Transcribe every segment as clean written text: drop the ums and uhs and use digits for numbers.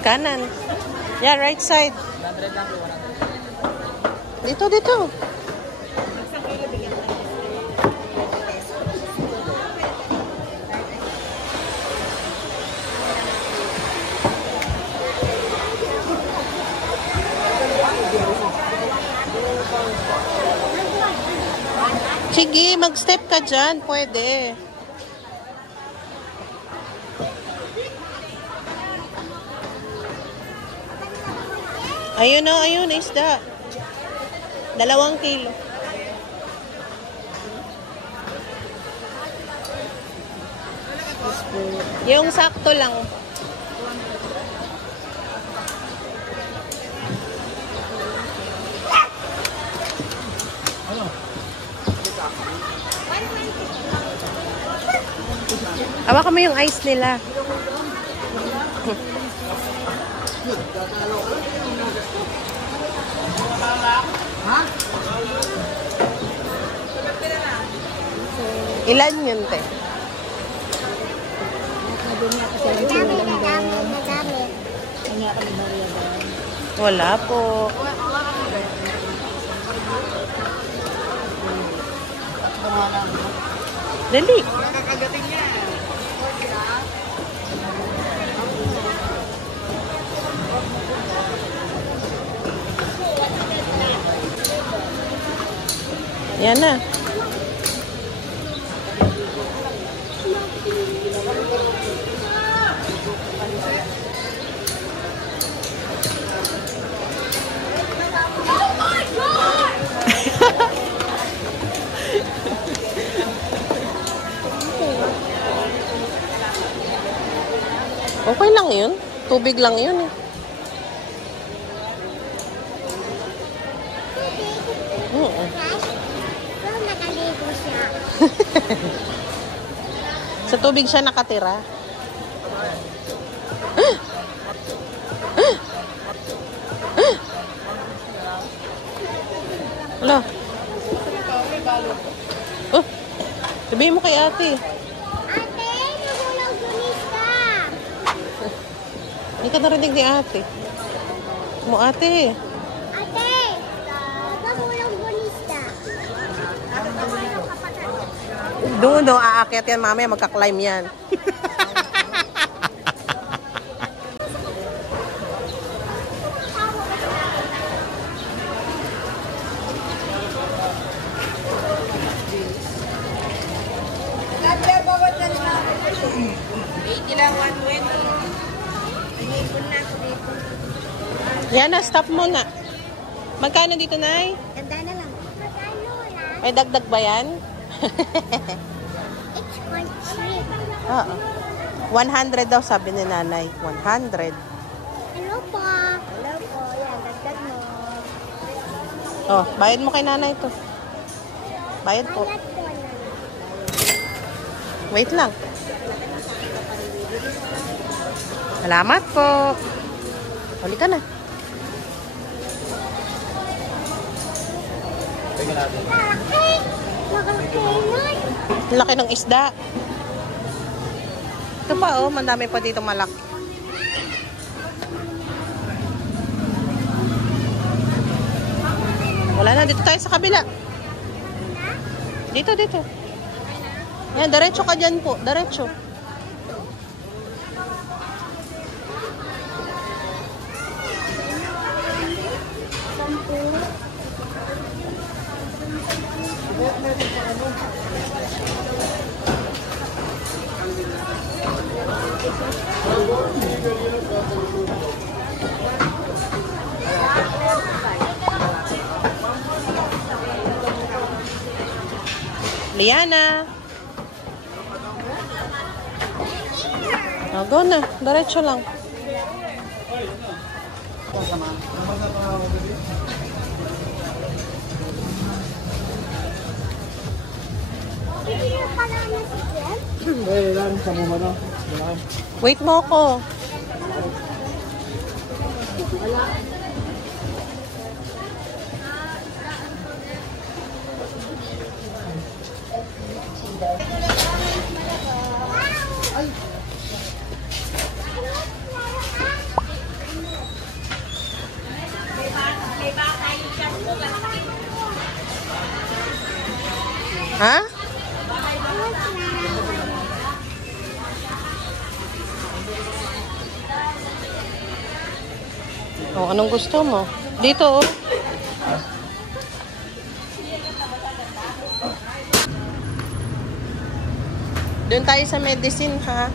Kanan. Yeah, right side. Dito. Sige, mag-step ka dyan. Pwede. Ayun o, ayun, isda. 2 kilo. Yung sakto lang. Hawakan mo yung ice nila. Ilan yun, te? Wala po. Dali. Nakakagating niya. Yan na. Okay lang yun. Tubig lang yun eh. Nakaligo siya. Sa tubig siya nakatira. Wala. Oh, sabihin mo kay ate. Ate, nahulog gunis ka. Hindi ka narinig ni ate. Mo ate. Ate, nahulog gunis ka. Doon, aakyat yan mamaya, magka-climb yan. Yan na, stop muna. Magkano dito, Nay? Ganda na lang. Magkano lang? May dagdag ba yan? It's quite cheap. Oo. 100 daw sabi ni Nanay. 100. Hello po. Hello po. Yan, dagdag mo. Oh, bayad mo kay Nanay to. Bayad po. Alat po na. Wait lang. Salamat po. Huli ka na. Laki ng isda. Ito pa oh, madami pa dito malaki. Wala na, dito tayo sa kabila. Dito. Yan, diretso ka dyan po, diretso. Liana. Oh, go na. Diretso lang. Wait mo ako. Ha? Oh, anong gusto mo? Dito, oh. Doon tayo sa medicine, ha?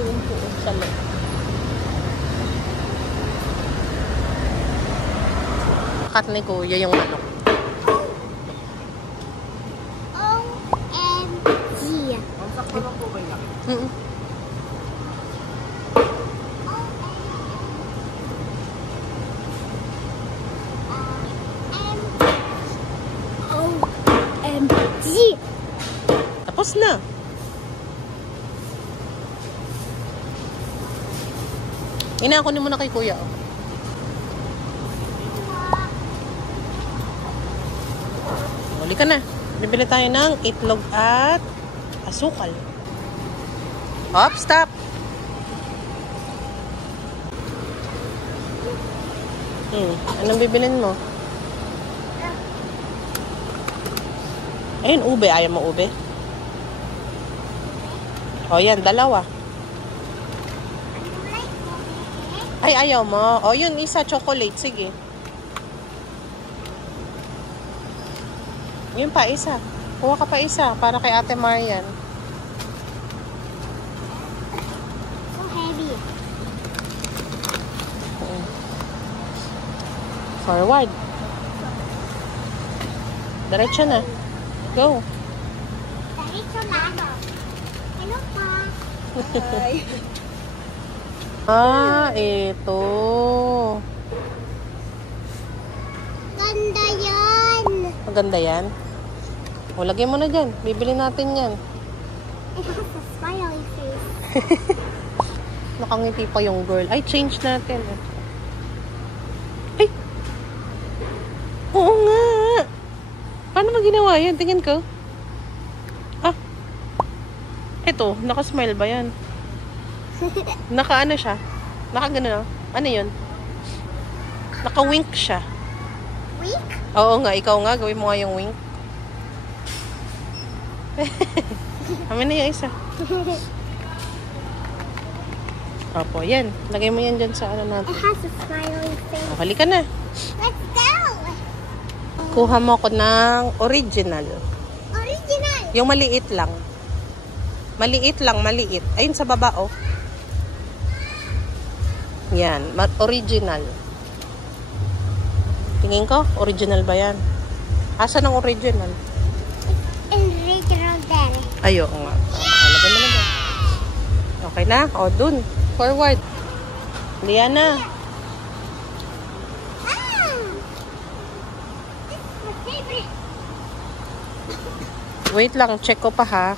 Doon po, sa loob. Kat ni Kuya yung manok. OMG. Mm-mm. OMG. Tapos na. Inakunin mo na kay Kuya, oh. Uli ka na. Bibili tayo ng itlog at asukal. Hop, stop. Anong bibilin mo? Ayun, ube. Ayaw mo ube? O, yan. Dalawa. Ay, ayaw mo. O, yun. Isa. Chocolate. Sige. Yun pa, isa. Kuha ka pa isa para kay Ate Marian. So heavy. Forward. Diretso na. Go. Diretso lang. Hello pa. Ito. Ganda yan. Maganda yan. O, lagay mo na dyan. Bibili natin yan. It has a smiley face. Nakangiti pa yung girl. Ay, change natin. Ay! Oo nga! Paano mo ginawa yan? Tingin ko. Ah! Ito, nakasmile ba yan? Naka-ano siya? Naka-gano? Ano yun? Naka-wink siya. Weak? Oo nga, ikaw nga. Gawin mo nga yung wink. Amin na yung isa. Opo, yan. Lagay mo yan dyan sa ano natin. It has a smiley face. O, halika na. Let's go! Kuha mo ko ng original. Original! Yung maliit lang. Maliit lang, maliit. Ayun sa baba, oh. Yan, original. Tingin ko, original ba yan? Asa ng original? Original there. Ayo nga. Lagay mo na dyan. Okay na? O, dun. Forward. Liana. Ah! This is my favorite. Wait lang, check ko pa ha.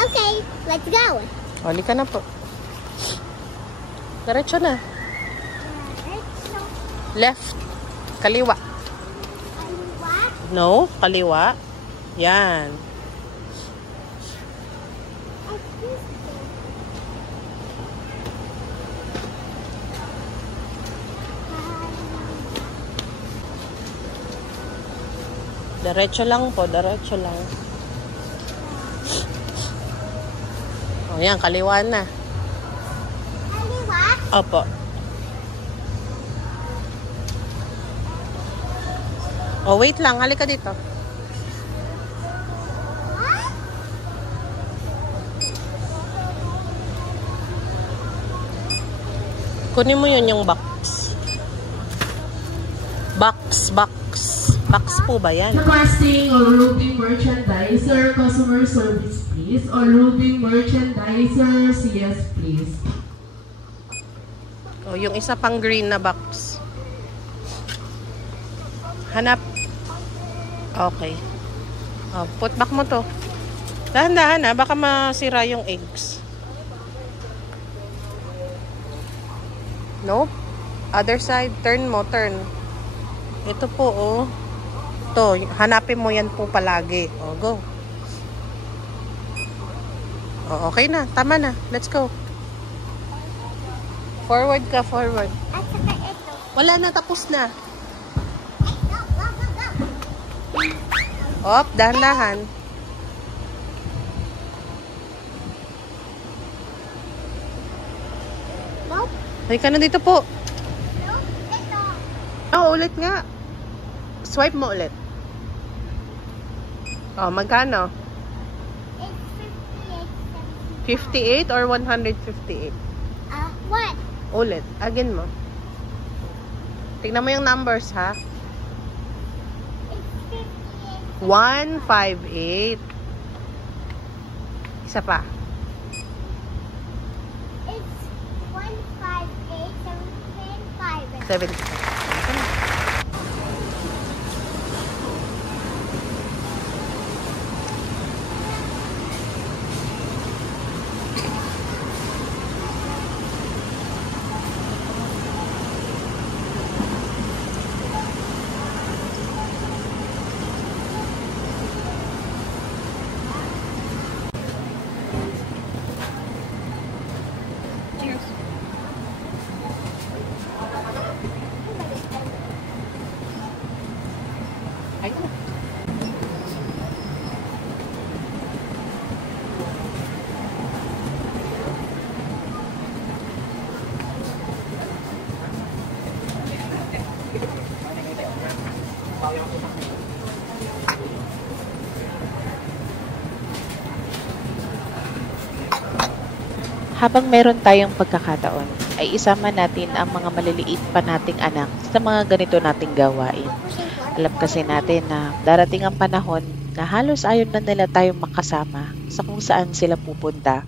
Okay, let's go. Huli ka na po. Diretso na. Left. Kaliwa. What? No, kaliwa. Yan. Diretso lang po, diretso lang. O yan, kaliwa na. Kaliwa? Opo. O wait lang, halika dito. What? Kunin mo yun yung box. Box. Box po ba yan? Requesting or Ruby merchandiser, customer service please, or Ruby merchandiser, CS please. O, yung isa pang green na box. Hanap. Okay. O, put back mo to. Dahan-dahan ha, baka masira yung eggs. Nope. Other side, turn mo, turn. Ito po, oh. To, hanapin mo yan po palagi. O, go. O, okay na. Tama na. Let's go. Forward ka, forward. At saka ito. Wala na, tapos na. Ay, go, go, go, go. Op, dahan-dahan. Nope. Halika na dito po. Nope. Ito. Oh, ulit nga. Swipe mo ulit. Oh, magkano? It's 58. 58 or 158? What? Ulit. Again mo. Tingnan mo yung numbers, ha? It's 58. 158. Isa pa. It's 158, 7, 5. 70. Habang meron tayong pagkakataon, ay isama natin ang mga maliliit pa nating anak sa mga ganito nating gawain. Alam kasi natin na darating ang panahon na halos ayaw na nila tayong makasama sa kung saan sila pupunta,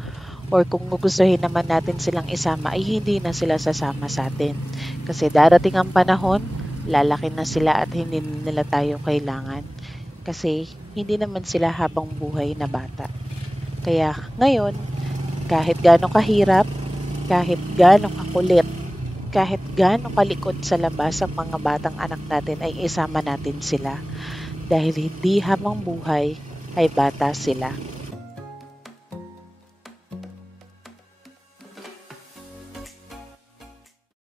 or kung gugustuhin naman natin silang isama ay hindi na sila sasama sa atin. Kasi darating ang panahon, lalaki na sila at hindi na nila tayo kailangan. Kasi hindi naman sila habang buhay na bata. Kaya ngayon, kahit gaano kahirap, kahit gaano kakulit, kahit gaano kalikot sa labas ang mga batang anak natin ay isama natin sila. Dahil hindi habang buhay ay bata sila.